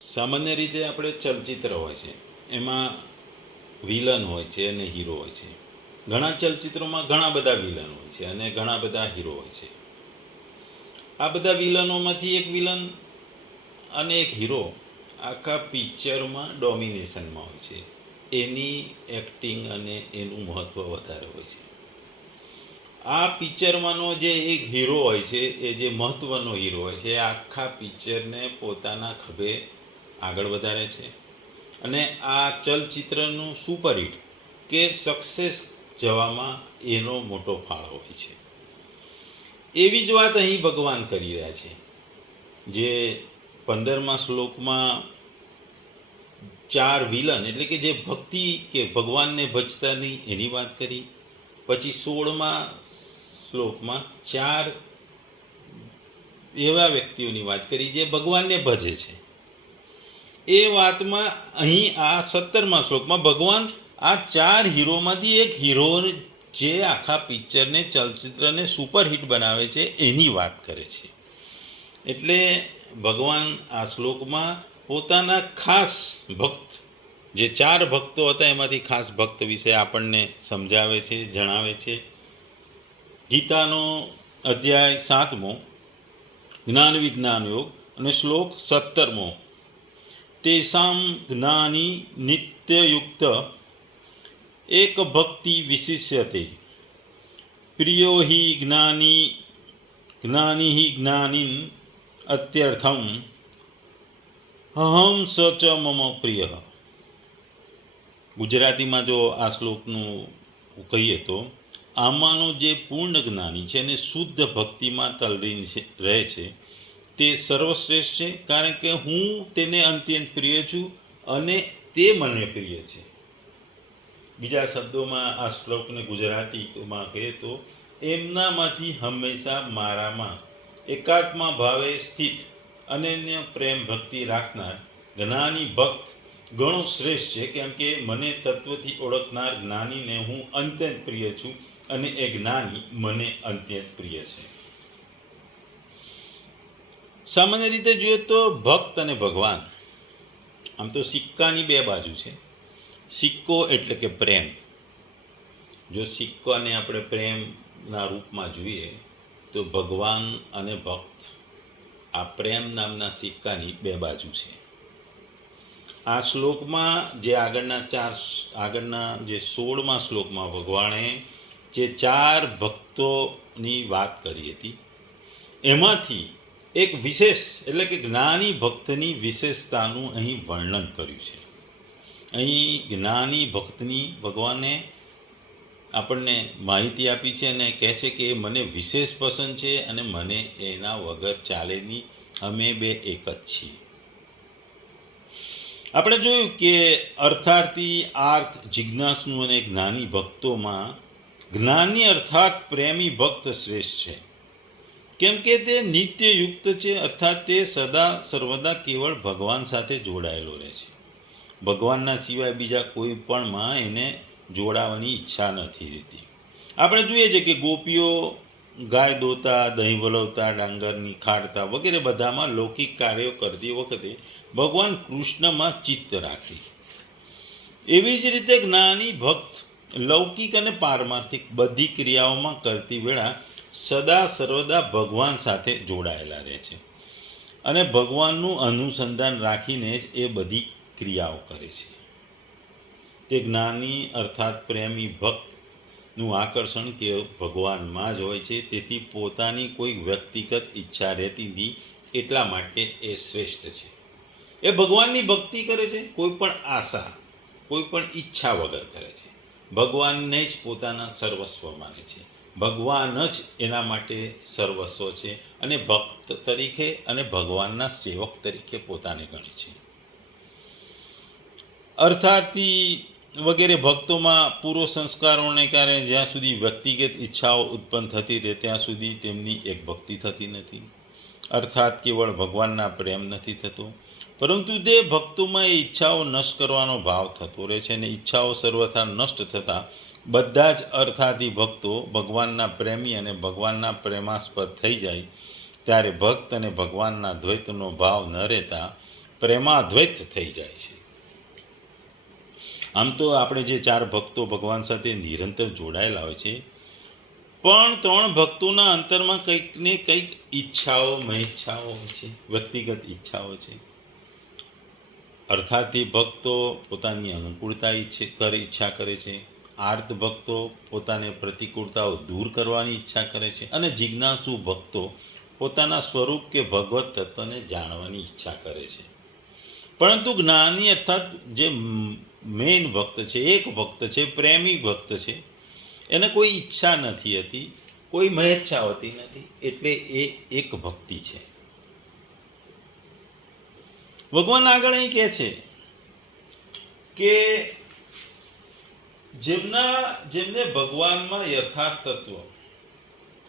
સામાન્ય રીતે આપણે ચલચિત્ર હોય છે એમાં વિલન હોય છે અને હીરો હોય છે. ઘણા ચલચિત્રોમાં ઘણા બધા વિલન હોય છે અને ઘણા બધા હીરો હોય છે. આ બધા વિલનોમાંથી એક વિલન અને એક હીરો આખા પિક્ચરમાં ડોમિનેશનમાં હોય છે. એની એક્ટિંગ અને એનું મહત્ત્વ વધારે હોય છે. આ પિક્ચરમાંનો જે એક હીરો હોય છે, એ જે મહત્ત્વનો હીરો હોય છે, એ આખા પિક્ચરને પોતાના ખભે આગળ વધારે છે અને આ ચલચિત્રનું સુપરહિટ કે સક્સેસ જવામાં એનો મોટો ફાળો હોય છે. એવી જ વાત અહીં ભગવાન કરી રહ્યા છે. જે 15મા શ્લોકમાં 4 વિલન એટલે કે જે ભક્તિ કે ભગવાનને ભજતાની એની વાત કરી. પછી 16મા શ્લોકમાં 4 એવા વ્યક્તિઓની વાત કરી જે ભગવાનને ભજે છે. એ વાતમાં અહીં આ 17મા શ્લોકમાં ભગવાન આ 4 હીરોમાંથી એક હીરો જે આખા પિક્ચરને ચલચિત્રને સુપરહિટ બનાવે છે એની વાત કરે છે. એટલે ભગવાન આ શ્લોકમાં પોતાના ખાસ ભક્ત, જે 4 ભક્તો હતા એમાંથી ખાસ ભક્ત વિશે આપણને સમજાવે છે, જણાવે છે. ગીતાનો અધ્યાય 7મો જ્ઞાન વિજ્ઞાન યોગ અને શ્લોક 17મો તેષાં જ્ઞાની નિત્યયુક્ત એક ભક્તિ વિશિષ્યતે પ્રિયો હિ જ્ઞાની હિ જ્ઞાનીન અત્યર્થમ અહમ સ ચ મમ પ્રિય. ગુજરાતીમાં જો આ શ્લોકનું કહીએ તો આમાંનો જે પૂર્ણ જ્ઞાની છે અને શુદ્ધ ભક્તિમાં તલ્લીન રહે છે તે સર્વશ્રેષ્ઠ છે, કારણ કે હું તેને અત્યંત પ્રિય છું અને તે મને પ્રિય છે. બીજા શબ્દોમાં આ શ્લોકને ગુજરાતીમાં કહીએ તો એમનામાંથી હંમેશા મારામાં એકાત્મા ભાવે સ્થિત અનન્ય પ્રેમ ભક્તિ રાખનાર જ્ઞાની ભક્ત ઘણો શ્રેષ્ઠ છે, કેમ કે મને તત્વથી ઓળખનાર જ્ઞાનીને હું અત્યંત પ્રિય છું અને એ જ્ઞાની મને અત્યંત પ્રિય છે. સામાન્ય રીતે જોઈએ તો ભક્ત અને ભગવાન આમ તો સિક્કાની 2 બાજુ છે. સિક્કો એટલે કે પ્રેમ. જો સિક્કાને આપણે પ્રેમના રૂપમાં જોઈએ તો ભગવાન અને ભક્ત આ પ્રેમ નામના સિક્કાની 2 બાજુ છે. આ શ્લોકમાં જે આગળના જે 16મા શ્લોકમાં ભગવાને જે 4 ભક્તોની વાત કરી હતી એમાંથી એક વિશેષ એટલે કે જ્ઞાની ભક્તની વિશેષતાનું અહીં વર્ણન કર્યું છે. અહીં જ્ઞાની ભક્તની ભગવાને આપણને માહિતી આપી છે અને કહે છે કે એ મને વિશેષ પસંદ છે અને મને એના વગર ચાલે નહીં, અમે 2 એક જ છીએ. આપણે જોયું કે અર્થાર્થી, આર્થ, જિજ્ઞાસુ અને જ્ઞાની ભક્તોમાં જ્ઞાની અર્થાત પ્રેમી ભક્ત શ્રેષ્ઠ છે, કેમ કે તે નિત્યયુક્ત છે, અર્થાત તે સદા સર્વદા કેવળ ભગવાન સાથે જોડાયેલો રહે છે. ભગવાનના સિવાય બીજા કોઈ પણમાં એને જોડાવાની ઈચ્છા નથી રહેતી. આપણે જોઈએ છીએ કે ગોપીઓ ગાય દોતા, દહીં વલોવતા, ડાંગરની ખાડતા વગેરે બધામાં લૌકિક કાર્યો કરતી વખતે ભગવાન કૃષ્ણમાં ચિત્ત રાખી. એવી જ રીતે જ્ઞાની ભક્ત લૌકિક અને પારમાર્થિક બધી ક્રિયાઓમાં કરતી વેળા સદા સર્વદા ભગવાન સાથે જોડાયેલા રહે છે અને ભગવાનનું અનુસંધાન રાખીને જ એ બધી ક્રિયાઓ કરે છે. તે જ્ઞાની અર્થાત પ્રેમી ભક્તનું આકર્ષણ કે ભગવાનમાં જ હોય છે, તેથી પોતાની કોઈ વ્યક્તિગત ઈચ્છા રહેતી નથી, એટલા માટે એ શ્રેષ્ઠ છે. એ ભગવાનની ભક્તિ કરે છે, કોઈ પણ આશા, કોઈ પણ ઈચ્છા વગર કરે છે. ભગવાનને જ પોતાના સર્વસ્વ માને છે. ભગવાન જ એના માટે સર્વસ્વ છે અને ભક્ત તરીકે અને ભગવાનના સેવક તરીકે પોતાને ગણે છે. અર્થાર્થી વગેરે ભક્તોમાં પૂર્વ સંસ્કારોને કારણે જ્યાં સુધી વ્યક્તિગત ઈચ્છાઓ ઉત્પન્ન થતી રહે ત્યાં સુધી તેમની એક ભક્તિ થતી નથી, અર્થાત કેવળ ભગવાનના પ્રેમ નથી થતો. પરંતુ તે ભક્તોમાં એ ઈચ્છાઓ નષ્ટ કરવાનો ભાવ થતો રહે છે અને ઈચ્છાઓ સર્વથા નષ્ટ થતાં બધા જ અર્થાથી ભક્તો ભગવાનના પ્રેમી અને ભગવાનના પ્રેમાસ્પદ થઈ જાય ત્યારે ભક્ત અને ભગવાનના દ્વૈતનો ભાવ ન રહેતા પ્રેમાદ્વૈત થઈ જાય છે. આમ તો આપણે જે 4 ભક્તો ભગવાન સાથે નિરંતર જોડાયેલા હોય છે, પણ 3 ભક્તોના અંતરમાં કંઈક ને કંઈક ઈચ્છાઓ મહેચ્છાઓ છે, વ્યક્તિગત ઈચ્છાઓ છે. અર્થાર્થી ભક્તો પોતાની અનુકૂળતા ઈચ્છા કરે છે, આર્ત ભક્તો પોતાને પ્રતિકૂળતાઓ દૂર કરવાની ઈચ્છા કરે છે, અને જિજ્ઞાસુ ભક્તો પોતાના સ્વરૂપ કે ભગવત તત્વને જાણવાની ઈચ્છા કરે છે. પરંતુ જ્ઞાની અર્થાત જે મેઇન ભક્ત છે, એક ભક્ત છે, પ્રેમી ભક્ત છે, એને કોઈ ઈચ્છા નથી હતી, કોઈ મહેચ્છા હોતી નથી, એટલે એ એક ભક્તિ છે. ભગવાન આગળ અહીં કહે છે કે જેમને ભગવાનમાં યથાર્થ તત્વ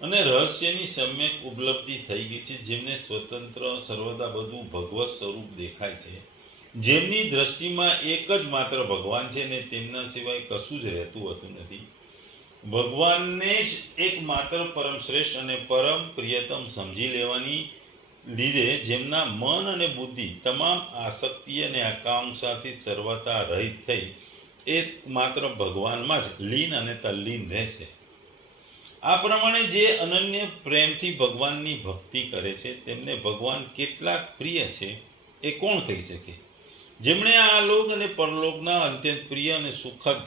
અને રહસ્યની સમ્યક ઉપલબ્ધિ થઈ ગઈ છે, જેમને સ્વતંત્ર સર્વદા બધું ભગવત સ્વરૂપ દેખાય છે, જેમની દ્રષ્ટિમાં એક જ માત્ર ભગવાન છે ને તેમના સિવાય કશું જ રહેતું હોતું નથી, ભગવાનને જ એકમાત્ર પરમ શ્રેષ્ઠ અને પરમ પ્રિયતમ સમજી લેવાની લીધે જેમના મન અને બુદ્ધિ તમામ આસક્તિ અને આકાંક્ષાથી સર્વતા રહિત થઈ એકમાત્ર ભગવાનમાં જ લીન અને તલ્લીન રહે છે. આ પ્રમાણે જે અનન્ય પ્રેમથી ભગવાનની ભક્તિ કરે છે તેમને ભગવાન કેટલા પ્રિય છે એ કોણ કહી શકે? જેમણે આ લોક અને પરલોકના અત્યંત પ્રિય અને સુખદ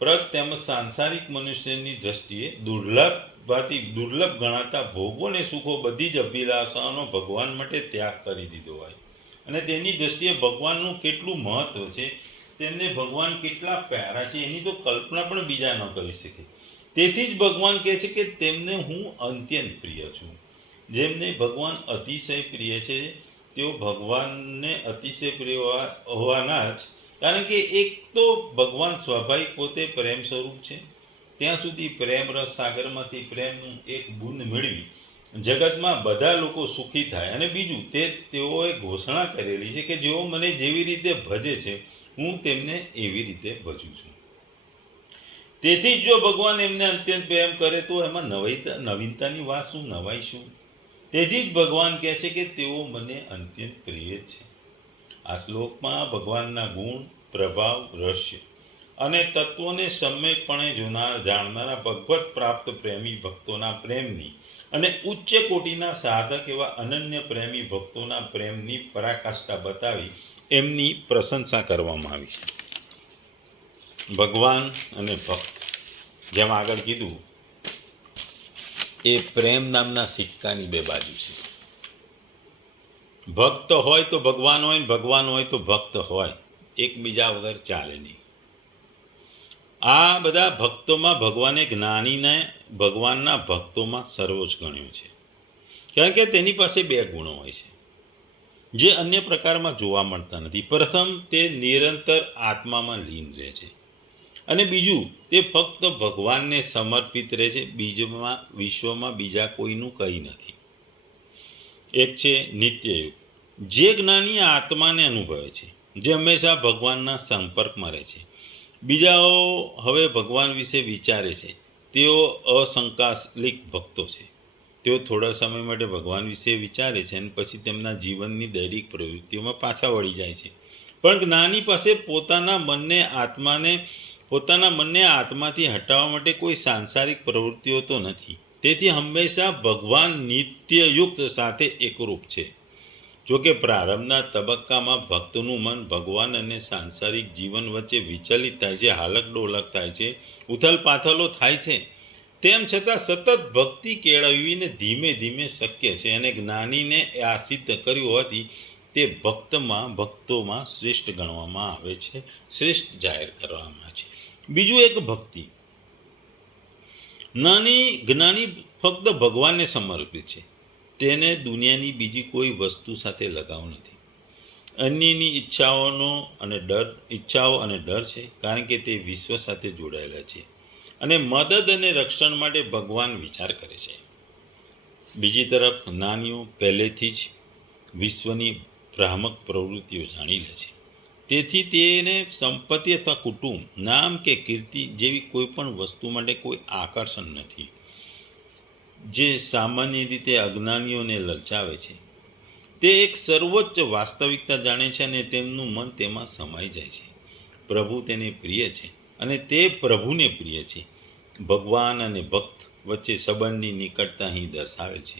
પ્રદ તેમજ સાંસારિક મનુષ્યની દ્રષ્ટિએ દુર્લભ ગણાતા ભોગો અને સુખો બધી જ અભિલાષાઓનો ભગવાન માટે ત્યાગ કરી દીધો હોય અને તેની દ્રષ્ટિએ ભગવાનનું કેટલું મહત્વ છે, તેમને ભગવાન કેટલા પ્યારા છે એની તો કલ્પના પણ બીજા ન કરી શકે. તેથી જ ભગવાન કહે છે કે તેમને હું અત્યંત પ્રિય છું. જેમને ભગવાન અતિશય પ્રિય છે તેઓ ભગવાનને અતિશય પ્રિય હોવાના જ, કારણ કે એક તો ભગવાન સ્વાભાવિક પોતે પ્રેમ સ્વરૂપ છે, ત્યાં સુધી પ્રેમ રસ સાગરમાંથી પ્રેમનું એક બૂંદ મેળવી જગતમાં બધા લોકો સુખી થાય, અને બીજું તેઓએ ઘોષણા કરેલી છે કે જેઓ મને જેવી રીતે ભજે છે હું તેમને એવી રીતે ભજું છું. તેથી જ જો ભગવાન એમને અત્યંત પ્રેમ કરે તો એમાં નવીનતાની વાત શું, નવાઈ શું? તેથી જ ભગવાન કહે છે કે તેઓ મને અત્યંત પ્રિય છે. આ શ્લોકમાં ભગવાનના ગુણ, પ્રભાવ, રહસ્ય અને તત્વોને સમ્યકપણે જાણનારા ભગવત પ્રાપ્ત પ્રેમી ભક્તોના પ્રેમની અને ઉચ્ચ કોટીના સાધક એવા અનન્ય પ્રેમી ભક્તોના પ્રેમની પરાકાષ્ઠા બતાવી એમની પ્રશંસા કરવામાં આવી છે. ભગવાન અને ભક્ત, જેમ આગળ કીધું, એ પ્રેમ નામના સિક્કાની 2 બાજુ છે. ભક્ત હોય તો ભગવાન હોય, ભગવાન હોય તો ભક્ત હોય, એકબીજા વગર ચાલે નહીં. આ બધા ભક્તોમાં ભગવાને જ્ઞાનીને ભગવાનના ભક્તોમાં સર્વોચ્ચ ગણ્યો છે, કારણ કે તેની પાસે 2 ગુણો હોય છે જે અન્ય પ્રકારમાં જોવા મળતા નથી. પ્રથમ, તે નિરંતર આત્મામાં લીન રહે છે, અને બીજું, તે ફક્ત ભગવાનને સમર્પિત રહે છે. વિશ્વમાં બીજા કોઈનું કંઈ નથી. એક છે નિત્યયુગ, જે જ્ઞાની આત્માને અનુભવે છે, જે હંમેશા ભગવાનના સંપર્કમાં રહે છે. બીજાઓ હવે ભગવાન વિશે વિચારે છે, તેઓ અશંકાલિક ભક્તો છે. તેઓ થોડા સમય માટે ભગવાન વિશે વિચારે છે અને પછી તેમના જીવનની દૈનિક પ્રવૃત્તિઓમાં પાછા વળી જાય છે. પણ જ્ઞાની પાસે પોતાના મનને આત્માથી હટાવવા માટે કોઈ સાંસારિક પ્રવૃત્તિઓ તો નથી. તેથી હંમેશા ભગવાન નિત્યયુક્ત સાથે એકરૂપ છે. જોકે પ્રારંભના તબક્કામાં ભક્તનું મન ભગવાન અને સાંસારિક જીવન વચ્ચે વિચલિત થાય છે, હાલક ડોલક થાય છે, ઉથલ પાથલો થાય છે, તેમ છતાં સતત ભક્તિ કેળવવીને ધીમે ધીમે શક્ય છે, અને જ્ઞાનીને આ સિદ્ધ કર્યું હોવાથી તે ભક્તોમાં શ્રેષ્ઠ ગણવામાં આવે છે, શ્રેષ્ઠ જાહેર કરવામાં આવે છે. બીજું એક ભક્તિ. જ્ઞાની ફક્ત ભગવાનને સમર્પિત છે. તેને દુનિયાની બીજી કોઈ વસ્તુ સાથે લગાવ નથી. અન્યની ઈચ્છાઓ અને ડર છે, કારણ કે તે વિશ્વ સાથે જોડાયેલા છે, અને મદદ અને રક્ષણ માટે ભગવાન વિચાર કરે છે. બીજી તરફ જ્ઞાનીઓ પહેલેથી જ વિશ્વની ભ્રામક પ્રવૃત્તિઓ જાણી લે છે. તેથી તેને સંપત્તિ અથવા કુટુંબ, નામ કે કીર્તિ જેવી કોઈ પણ વસ્તુ માટે કોઈ આકર્ષણ નથી. જે સામાન્ય રીતે અજ્ઞાનીઓને લલચાવે છે તે એક સર્વોચ્ચ વાસ્તવિકતા જાણે છે અને તેમનું મન તેમાં સમાઈ જાય છે. પ્રભુ તેને પ્રિય છે અને તે પ્રભુને પ્રિય છે. ભગવાન અને ભક્ત વચ્ચે સંબંધની નિકટતા અહીં દર્શાવે છે.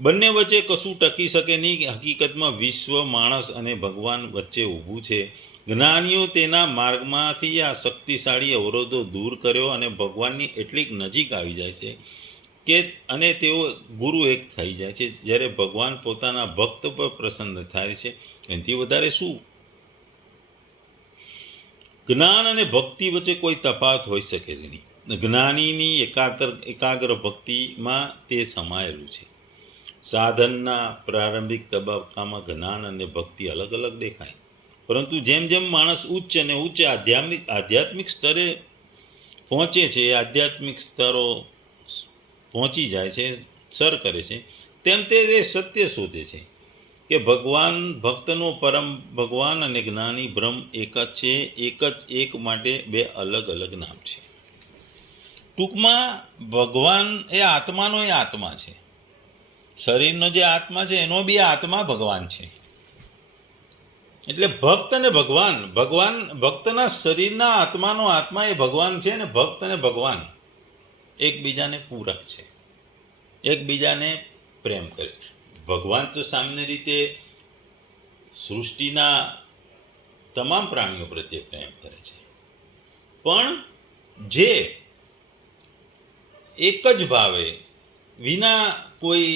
બંને વચ્ચે કશું ટકી શકે નહીં. હકીકતમાં વિશ્વ, માણસ અને ભગવાન વચ્ચે ઊભું છે. જ્ઞાનીઓ તેના માર્ગમાંથી આ શક્તિશાળી અવરોધો દૂર કર્યો અને ભગવાનની એટલી નજીક આવી જાય છે કે અને તેઓ ગુરુ એક થઈ જાય છે. જ્યારે ભગવાન પોતાના ભક્ત પર પ્રસન્ન થાય છે, એનાથી વધારે શું? જ્ઞાન અને ભક્તિ વચ્ચે કોઈ તફાવત હોઈ શકે નહીં. જ્ઞાનીની એકાગ્ર ભક્તિમાં તે સમાયેલું છે. સાધનના પ્રારંભિક તબક્કામાં જ્ઞાન અને ભક્તિ અલગ અલગ દેખાય, પરંતુ જેમ જેમ માણસ ઉચ્ચ અને ઉચ્ચ આધ્યાત્મિક સ્તરે પહોંચે છે, આધ્યાત્મિક સ્તરો પહોંચી જાય છે, સર કરે છે, તેમ તે સત્ય શોધે છે કે ભક્તનો પરમ ભગવાન અને જ્ઞાની બ્રહ્મ એક જ છે. એક માટે બે અલગ અલગ નામ છે. ટૂંકમાં ભગવાન એ આત્મા છે. શરીરનો જે આત્મા છે એનો બી આત્મા ભગવાન છે. એટલે ભક્ત અને ભગવાન, ભક્તના શરીરના આત્માનો આત્મા એ ભગવાન છે ને ભક્ત અને ભગવાન એકબીજાને પૂરક છે, એકબીજાને પ્રેમ કરે છે. ભગવાન તો સામાન્ય રીતે સૃષ્ટિના તમામ પ્રાણીઓ પ્રત્યે પ્રેમ કરે છે, પણ જે એક જ ભાવે વિના કોઈ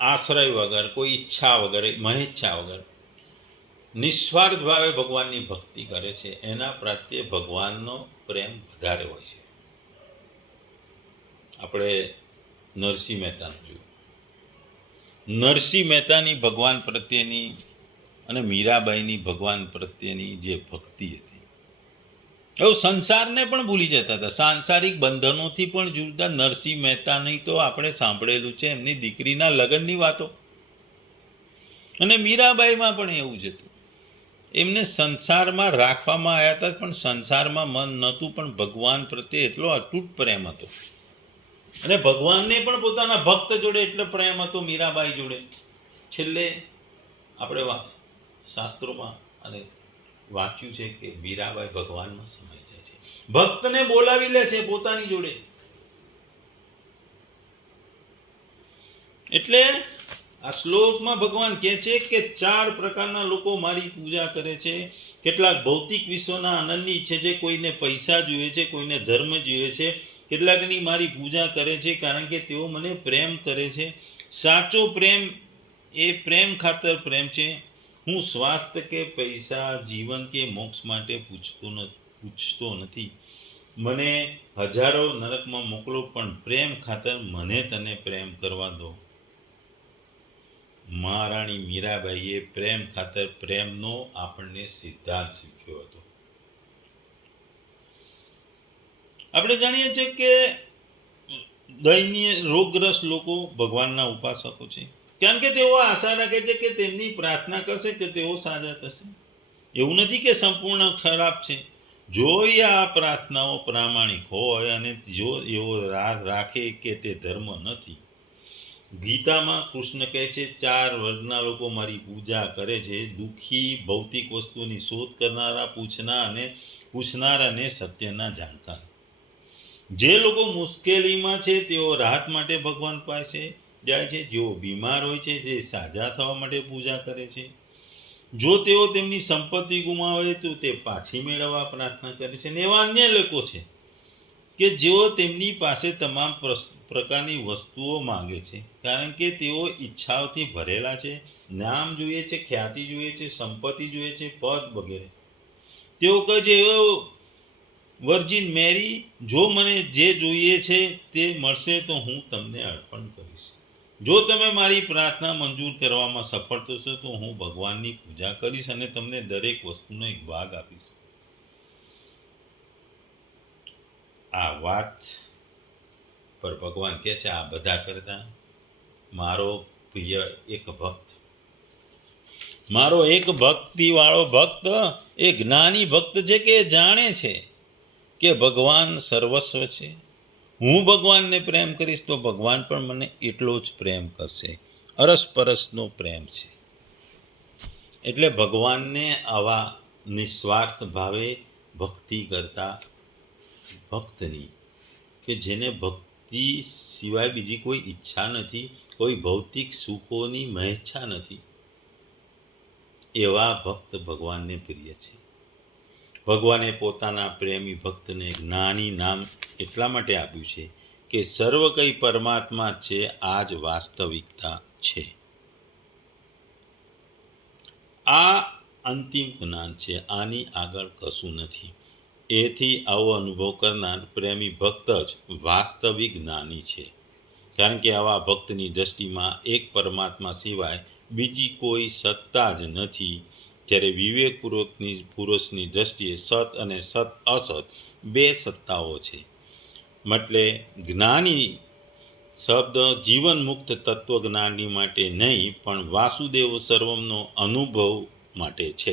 આશ્રય વગર, કોઈ ઈચ્છા વગર, મહેચ્છા વગર નિસ્વાર્થ ભાવે ભગવાનની ભક્તિ કરે છે, એના પ્રત્યે ભગવાનનો પ્રેમ વધારે હોય છે. આપણે નરસિંહ મહેતાનું જોયું. નરસિંહ મહેતાની ભગવાન પ્રત્યેની અને મીરાબાઈની ભગવાન પ્રત્યેની જે ભક્તિ હતી, એવું સંસારને પણ ભૂલી જતા હતા. સાંસારિક બંધનોથી પણ જુદા. નરસિંહ મહેતાની તો આપણે સાંભળેલું છે, એમની દીકરીના લગ્નની વાતો. અને મીરાબાઈમાં પણ એવું જ હતું. એમને સંસારમાં રાખવામાં આવ્યા હતા, પણ સંસારમાં મન નહોતું, પણ ભગવાન પ્રત્યે એટલો અતૂટ પ્રેમ હતો. અને ભગવાનને પણ પોતાના ભક્ત જોડે એટલો પ્રેમ હતો મીરાબાઈ જોડે. છેલ્લે આપણે શાસ્ત્રોમાં અને વાંચ્યું છે કે મીરાબાઈ ભગવાનમાં સમાઈ જાય છે, ભક્તને બોલાવી લે છે પોતાની જોડે. એટલે આ શ્લોકમાં ભગવાન કહે છે કે 4 પ્રકારના લોકો મારી પૂજા કરે છે. કેટલાક ભૌતિક વિશ્વના આનંદની ઈચ્છે છે, કોઈને પૈસા જોઈએ છે, કોઈને ધર્મ જોઈએ છે, કેટલાકની મારી પૂજા કરે છે કારણ કે તેઓ મને પ્રેમ કરે છે. સાચો પ્રેમ એ પ્રેમ ખાતર પ્રેમ છે. હું સ્વાસ્થ્ય કે પૈસા, જીવન કે મોક્ષ માટે પૂછતો નથી. મને હજારો નરકમાં મોકલો, પણ પ્રેમ ખાતર મને તને પ્રેમ કરવા દો. મહારાણી મીરાબાઈએ પ્રેમ ખાતર પ્રેમનો આપણને સિદ્ધાંત શીખ્યો હતો. આપણે જાણીએ છીએ કે દૈન્ય રોગગ્રસ્ત લોકો ભગવાનના ઉપાસકો છે, કારણ કે તેઓ આશા રાખે છે કે તેમની પ્રાર્થના કરશે કે તેઓ સાજા થશે. એવું નથી કે સંપૂર્ણ ખરાબ છે. જો આ પ્રાર્થનાઓ પ્રામાણિક હોય અને જો એવો રાખે કે તે ધર્મ નથી. ગીતામાં કૃષ્ણ કહે છે 4 વર્ગના લોકો મારી પૂજા કરે છે: દુઃખી, ભૌતિક વસ્તુની શોધ કરનારા, પૂછનાર અને સત્યના જાણકાર. જે લોકો મુશ્કેલીમાં છે તેઓ રાહત માટે ભગવાન પાસે જાય છે. જેઓ બીમાર હોય છે તે સાજા થવા માટે પૂજા કરે છે. જો તેઓ તેમની સંપત્તિ ગુમાવે તો તે પાછી મેળવવા પ્રાર્થના કરે છે. અને એવા અન્ય લોકો છે કે જેઓ તેમની પાસે તમામ પ્રકારની વસ્તુઓ માંગે છે, કારણ કે તેઓ ઈચ્છાઓથી ભરેલા છે. નામ જોઈએ છે, ખ્યાતિ જોઈએ છે, સંપત્તિ જોઈએ છે, પદ વગેરે. તેઓ કહે છે, વર્જિન મેરી, જો મને જે જોઈએ છે તે મળશે તો હું તમને અર્પણ કરીશ. જો તમે મારી પ્રાર્થના મંજૂર કરવામાં સફળ થશો તો હું ભગવાનની પૂજા કરીશ અને તમને દરેક વસ્તુનો એક ભાગ આપીશ. આ વાત પર ભગવાન કહે છે, આ બધા કરતા મારો પ્રિય એક ભક્ત, મારો એક ભક્તિવાળો ભક્ત એ જ્ઞાની ભક્ત છે કે જાણે છે કે ભગવાન સર્વસ્વ છે. હું ભગવાનને પ્રેમ કરીશ તો ભગવાન પણ મને એટલો જ પ્રેમ કરશે. અરસપરસનો પ્રેમ છે. એટલે ભગવાનને આવા નિસ્વાર્થ ભાવે ભક્તિ કરતા ભક્તની, કે જેને ભક્તિ સિવાય બીજી કોઈ ઈચ્છા નથી, કોઈ ભૌતિક સુખોની મહેચ્છા નથી, એવા ભક્ત ભગવાનને પ્રિય છે. ભગવાને પોતાના પ્રેમી ભક્તને જ્ઞાની નામ એટલા માટે આપ્યું છે કે સર્વ કંઈ પરમાત્મા છે, આ જ વાસ્તવિકતા છે. આ અંતિમ જ્ઞાન છે, આની આગળ કશું નથી. એથી આવો અનુભવ કરનાર પ્રેમી ભક્ત જ વાસ્તવિક જ્ઞાની છે. કારણ કે આવા ભક્તની દ્રષ્ટિમાં એક પરમાત્મા સિવાય બીજી કોઈ સત્તા જ નથી. જ્યારે વિવેકપૂર્વકની પુરુષની દ્રષ્ટિએ સત અને અસત બે સત્તાઓ છે. એટલે જ્ઞાની શબ્દ જીવન મુક્ત તત્વજ્ઞાની માટે નહીં, પણ વાસુદેવ સર્વમનો અનુભવ માટે છે.